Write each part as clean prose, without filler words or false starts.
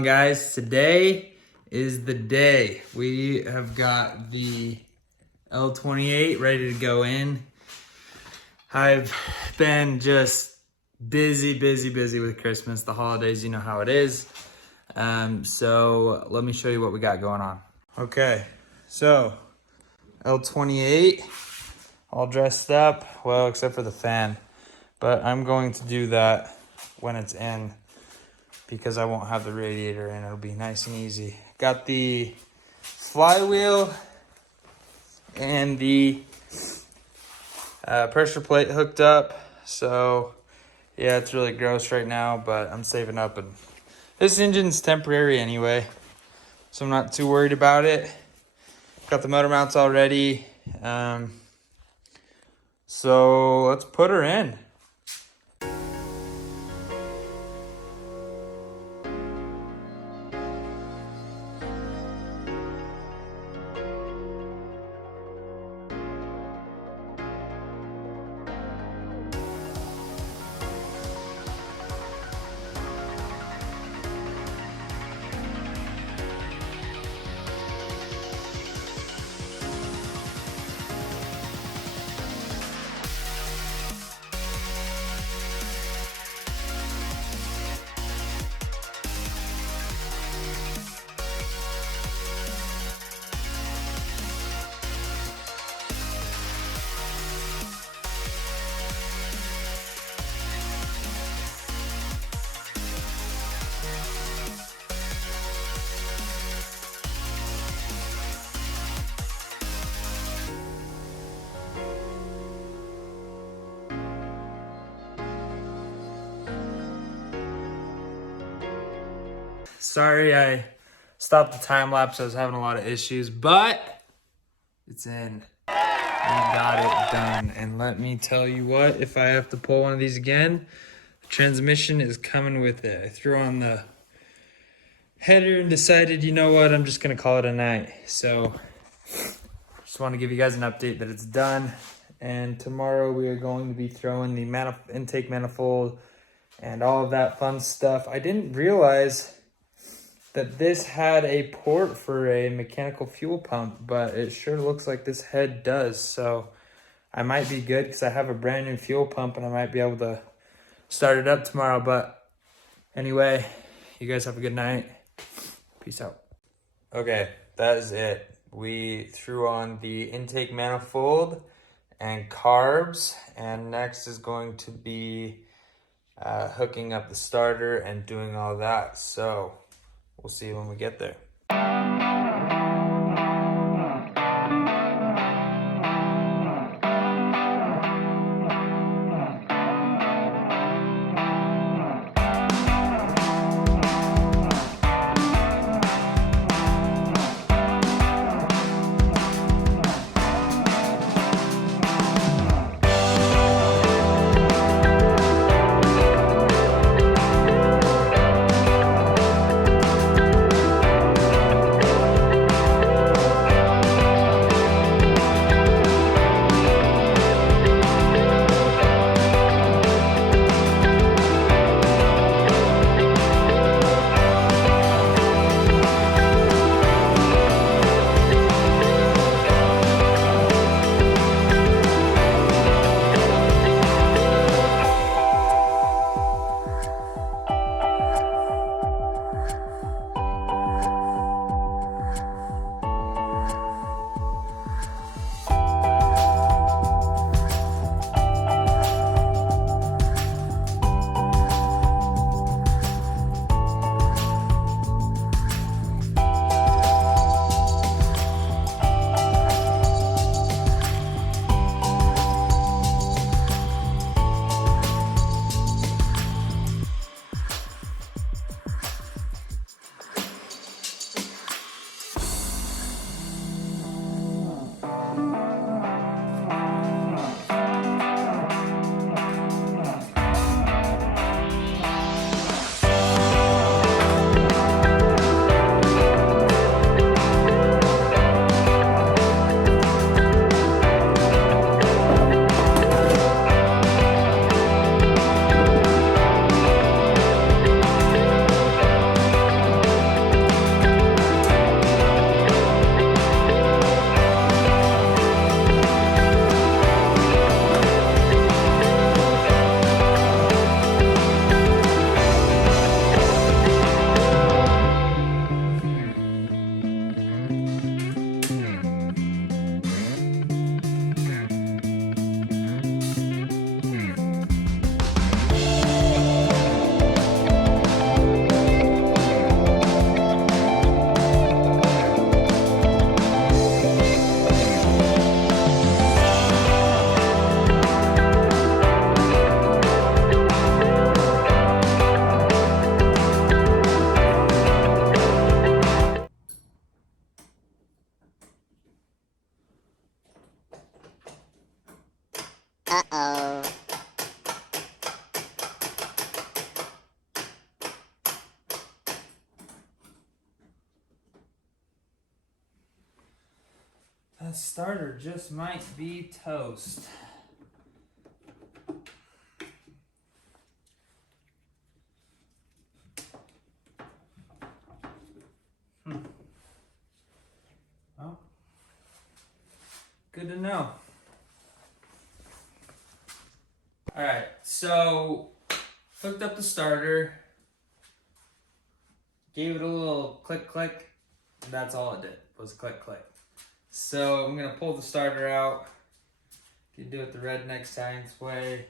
on, guys? Today is the day. We have got the L28 ready to go in. I've been just busy with Christmas, the holidays, you know how it is. So let me show you what we got going on. Okay, so L28 all dressed up, well, except for the fan, but I'm going to do that when it's in because I won't have the radiator in. It'll be nice and easy. Got the flywheel and the pressure plate hooked up. So yeah, it's really gross right now, but I'm saving up, and this engine's temporary anyway, so I'm not too worried about it. Got the motor mounts all ready. So let's put her in. Sorry I stopped the time lapse. I was having a lot of issues, but it's in. We got it done. And let me tell you what, if I have to pull one of these again, the transmission is coming with it. I threw on the header and decided, you know what, I'm just gonna call it a night. So just want to give you guys an update that it's done. And tomorrow we are going to be throwing the intake manifold and all of that fun stuff. I didn't realize that this had a port for a mechanical fuel pump, but it sure looks like this head does. So I might be good because I have a brand new fuel pump and I might be able to start it up tomorrow. But anyway, you guys have a good night. Peace out. Okay, that is it. We threw on the intake manifold and carbs, and next is going to be hooking up the starter and doing all that. So we'll see you when we get there. That starter just might be toast. Oh, good to know. All right, so hooked up the starter, gave it a little click click, and that's all it did, was click click. So I'm gonna pull the starter out, you can do it the redneck science way.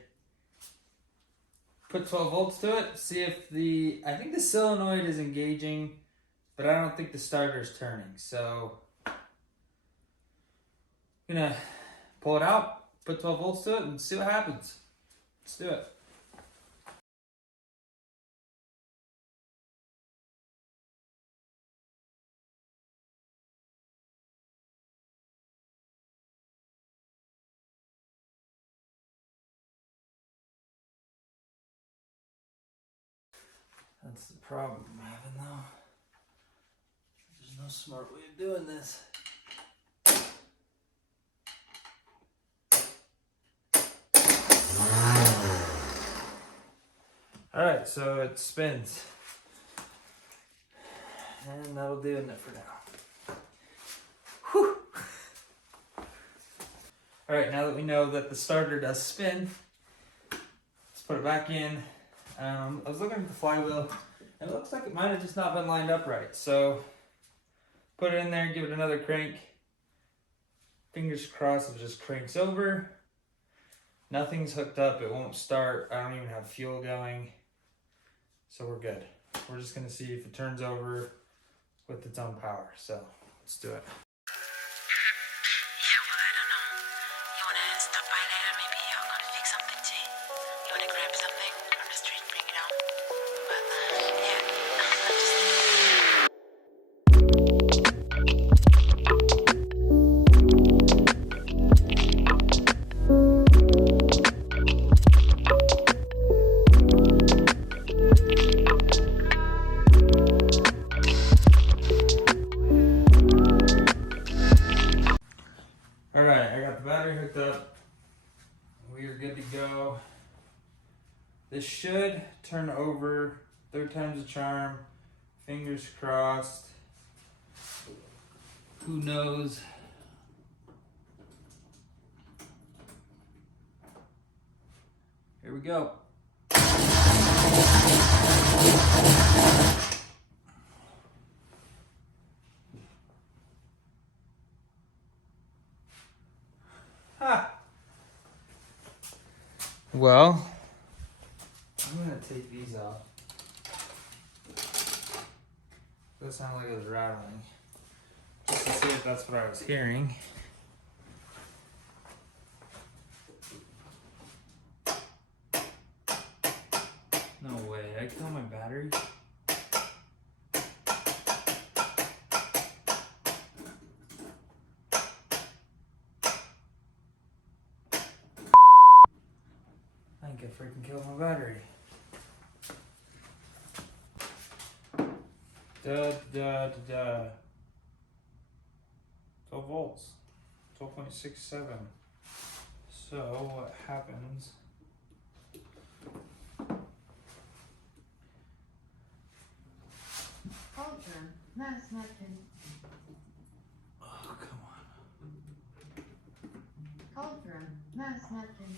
Put 12 volts to it, see if I think the solenoid is engaging, but I don't think the starter is turning. So I'm gonna pull it out, put 12 volts to it, and see what happens. Let's do it. That's the problem I'm having though. There's no smart way of doing this. Alright, so it spins. And that'll do it for now. Whew. Alright, now that we know that the starter does spin, let's put it back in. I was looking at the flywheel, and it looks like it might have just not been lined up right. So, put it in there, give it another crank. Fingers crossed it just cranks over. Nothing's hooked up, it won't start. I don't even have fuel going. So we're good. We're just gonna see if it turns over with its own power. So, let's do it. Alright, I got the battery hooked up. We are good to go. This should turn over. Third time's a charm. Fingers crossed. Who knows? Here we go. Ha! Well, I'm gonna take these off. That sounded like it was rattling. Just to see if that's what I was hearing. No way, did I kill my battery? I think I freaking killed my battery. Da da da. 12 volts. 12.67. So what happens? Cauldron, mass nothing. Oh, come on. Cauldron, mass nothing.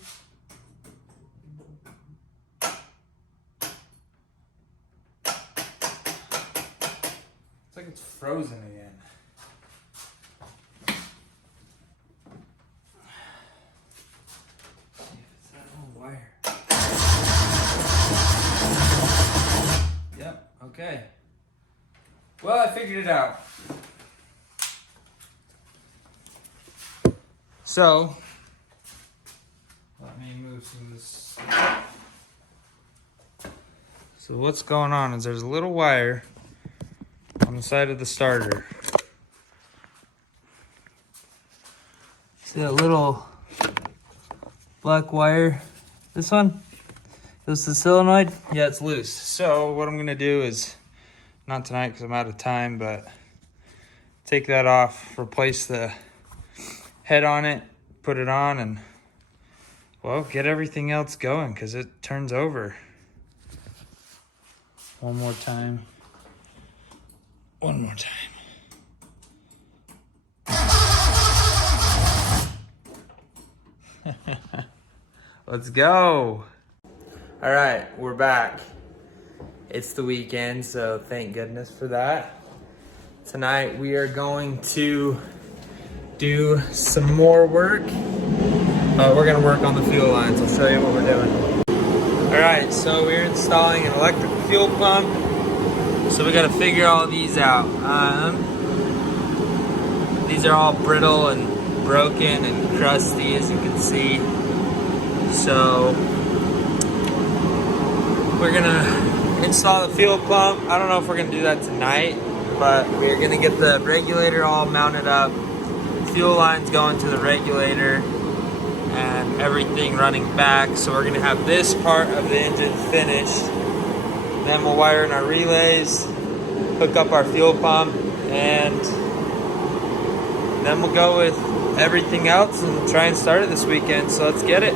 It's like it's frozen again. See if it's that little wire. Yep, okay. Well, I figured it out. So, let me move some of this. So what's going on is there's a little wire on the side of the starter. See that little black wire? This one? Goes to the solenoid? Yeah, it's loose. So what I'm gonna do is, not tonight because I'm out of time, but take that off, replace the head on it, put it on, and well, get everything else going because it turns over. One more time. One more time. Let's go. All right, we're back. It's the weekend, so thank goodness for that. Tonight we are going to do some more work. We're gonna work on the fuel lines. I'll show you what we're doing. All right, so we're installing an electric fuel pump. So we gotta figure all these out. These are all brittle and broken and crusty, as you can see. So we're gonna install the fuel pump. I don't know if we're gonna do that tonight, but we're gonna get the regulator all mounted up, fuel lines going to the regulator, and everything running back. So we're gonna have this part of the engine finished. Then we'll wire in our relays, hook up our fuel pump, and then we'll go with everything else and try and start it this weekend. So let's get it.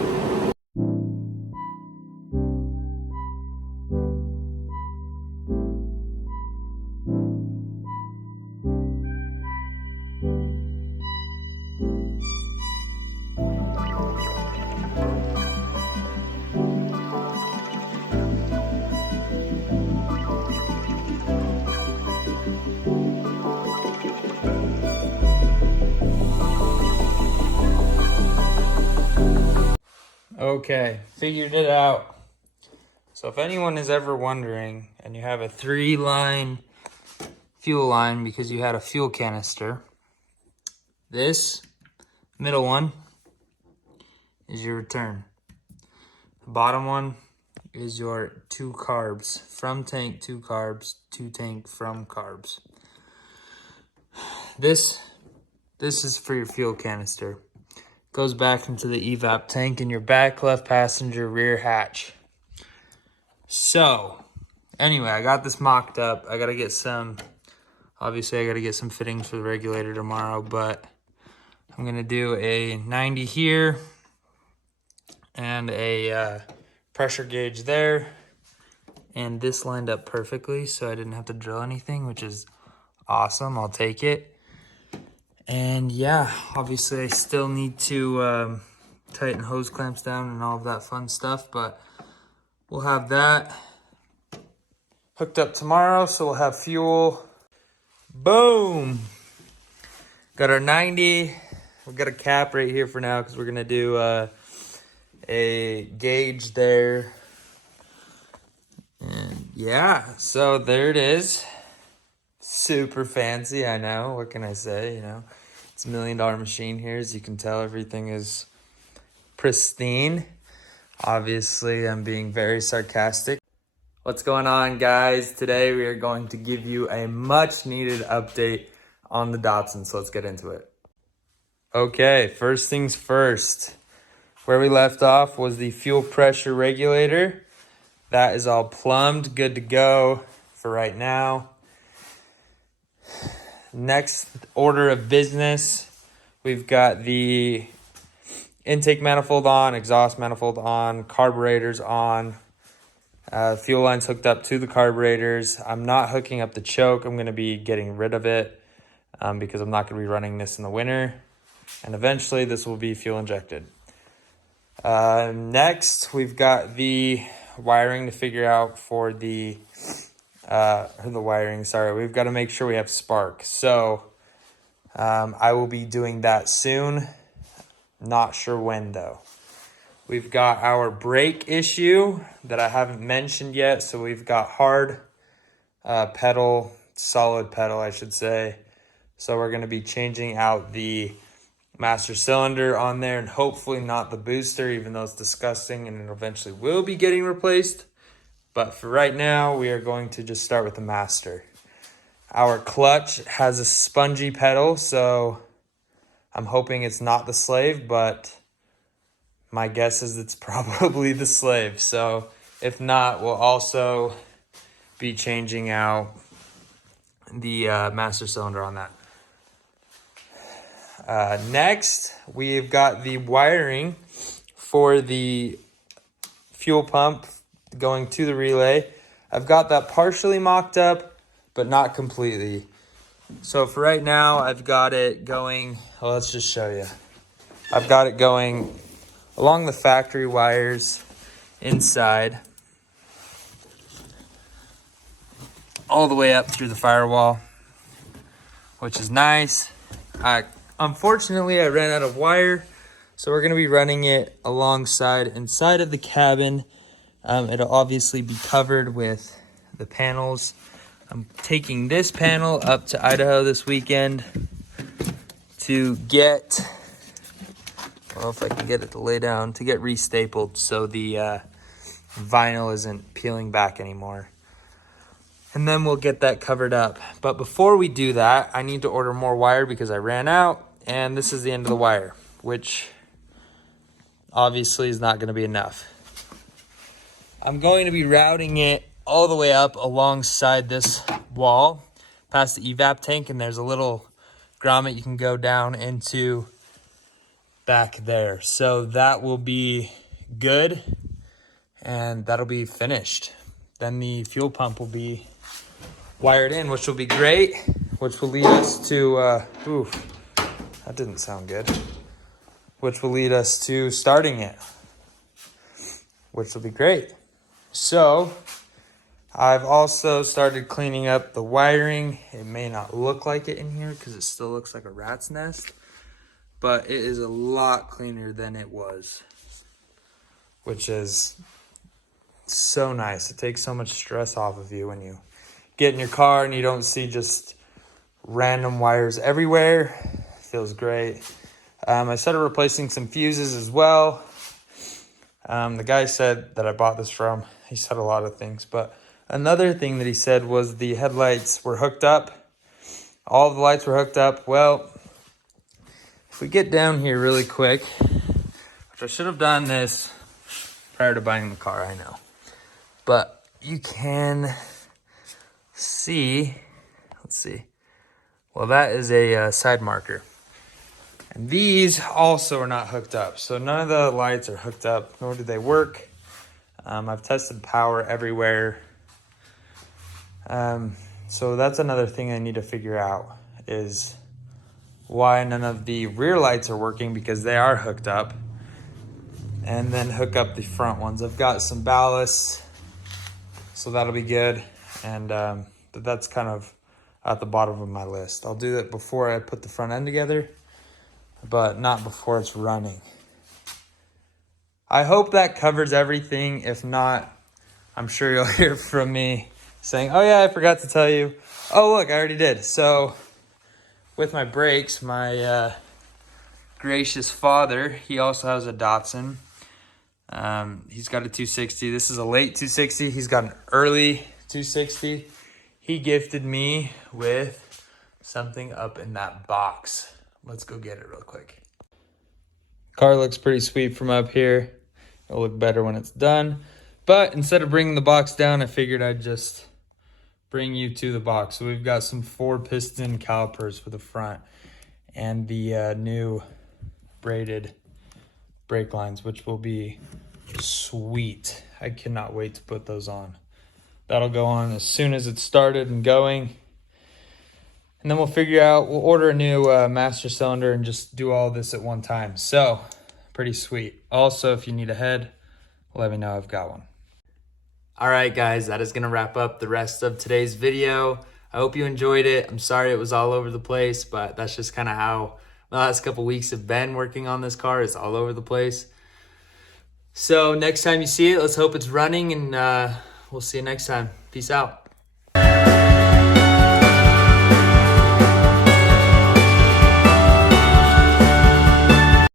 Okay, figured it out. So if anyone is ever wondering and you have a 3-line fuel line because you had a fuel canister, this middle one is your return. The bottom one is your 2 carbs. From tank, 2 carbs, to tank, from carbs. This is for your fuel canister. Goes back into the evap tank in your back left passenger rear hatch. So, anyway, I got this mocked up. I gotta get some, obviously I gotta get some fittings for the regulator tomorrow, but I'm gonna do a 90 here and a pressure gauge there. And this lined up perfectly, so I didn't have to drill anything, which is awesome. I'll take it. And yeah, obviously I still need to tighten hose clamps down and all of that fun stuff, but we'll have that hooked up tomorrow, so we'll have fuel. Boom! Got our 90. We've got a cap right here for now because we're gonna do a gauge there. And yeah, so there it is. Super fancy, I know. What can I say, you know? It's $1 million machine here. As you can tell, everything is pristine. Obviously, I'm being very sarcastic. What's going on, guys? Today we are going to give you a much needed update on the Datsun, so let's get into it. Okay, first things first. Where we left off was the fuel pressure regulator. That is all plumbed, good to go for right now. Next order of business, we've got the intake manifold on, exhaust manifold on, carburetors on, fuel lines hooked up to the carburetors. I'm not hooking up the choke. I'm going to be getting rid of it because I'm not going to be running this in the winter. And eventually this will be fuel injected. Next, we've got the wiring to figure out for the wiring, sorry. We've got to make sure we have spark. So I will be doing that soon. Not sure when though. We've got our brake issue that I haven't mentioned yet. So we've got hard pedal, solid pedal, I should say. So we're going to be changing out the master cylinder on there and hopefully not the booster, even though it's disgusting and it eventually will be getting replaced. But for right now, we are going to just start with the master. Our clutch has a spongy pedal, so I'm hoping it's not the slave, but my guess is it's probably the slave. So if not, we'll also be changing out the master cylinder on that. Next, we've got the wiring for the fuel pump going to the relay. I've got that partially mocked up, but not completely. So for right now, I've got it going, well, let's just show you. I've got it going along the factory wires inside, all the way up through the firewall, which is nice. Unfortunately, I ran out of wire, so we're going to be running it alongside inside of the cabin. It'll obviously be covered with the panels. I'm taking this panel up to Idaho this weekend to get, I don't know if I can get it to lay down, to get restapled so the vinyl isn't peeling back anymore. And then we'll get that covered up. But before we do that, I need to order more wire because I ran out, and this is the end of the wire, which obviously is not going to be enough. I'm going to be routing it all the way up alongside this wall past the evap tank, and there's a little grommet you can go down into back there. So that will be good, and that'll be finished. Then the fuel pump will be wired in, which will be great, which will lead us to, that didn't sound good, which will lead us to starting it, which will be great. So I've also started cleaning up the wiring. It may not look like it in here because it still looks like a rat's nest, but it is a lot cleaner than it was, which is so nice. It takes so much stress off of you when you get in your car and you don't see just random wires everywhere. It feels great. I started replacing some fuses as well. The guy said that I bought this from, he said a lot of things, but another thing that he said was the headlights were hooked up. All of the lights were hooked up. Well, if we get down here really quick, which I should have done this prior to buying the car, I know. But you can see, let's see. Well, that is a side marker. And these also are not hooked up. So none of the lights are hooked up, nor do they work. I've tested power everywhere. So that's another thing I need to figure out is why none of the rear lights are working, because they are hooked up. And then hook up the front ones. I've got some ballast, so that'll be good. And but that's kind of at the bottom of my list. I'll do that before I put the front end together, but not before it's running. I hope that covers everything. If not, I'm sure you'll hear from me saying, oh yeah, I forgot to tell you. Oh look, I already did. So with my brakes, my gracious father, he also has a Datsun. He's got a 260. This is a late 260. He's got an early 260. He gifted me with something up in that box. Let's go get it real quick. Car looks pretty sweet from up here. It'll look better when it's done. But instead of bringing the box down, I figured I'd just bring you to the box. So we've got some 4-piston calipers for the front and the new braided brake lines, which will be sweet. I cannot wait to put those on. That'll go on as soon as it's started and going. And then we'll order a new master cylinder and just do all this at one time. So, pretty sweet. Also, if you need a head, let me know, I've got one. All right, guys, that is gonna wrap up the rest of today's video. I hope you enjoyed it. I'm sorry it was all over the place, but that's just kind of how the last couple weeks have been working on this car. It's all over the place. So next time you see it, let's hope it's running, and we'll see you next time. Peace out.